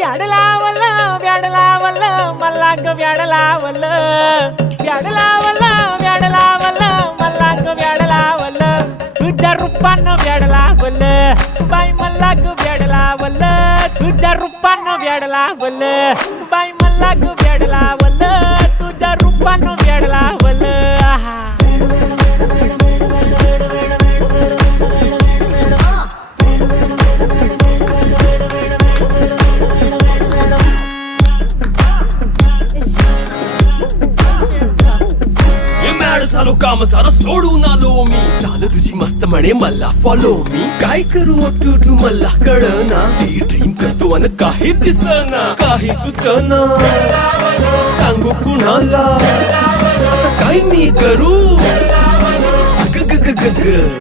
व्याड लावलं व्याड लावलं मला ग व्याड लावलं व्याड लावलं व्याड लावलं मला ग व्याड लावलं तुझ्या रूपानं व्याड लावलं बाई मला ग व्याड लावलं तुझ्या रूपानं व्याड लावलं बाई मला ग व्याड लावलं तुझ्या रूपानं व्याड लावलं झालो काम सारा सोडून आलो मी झालं तुझी मस्त म्हणे मला फॉलो मी काय करू टू मला कळना ती ड्रीम करतो आणि काही दिसना काही सुचना सांगू कुणाला आता काय मी करू ग ग ग ग ग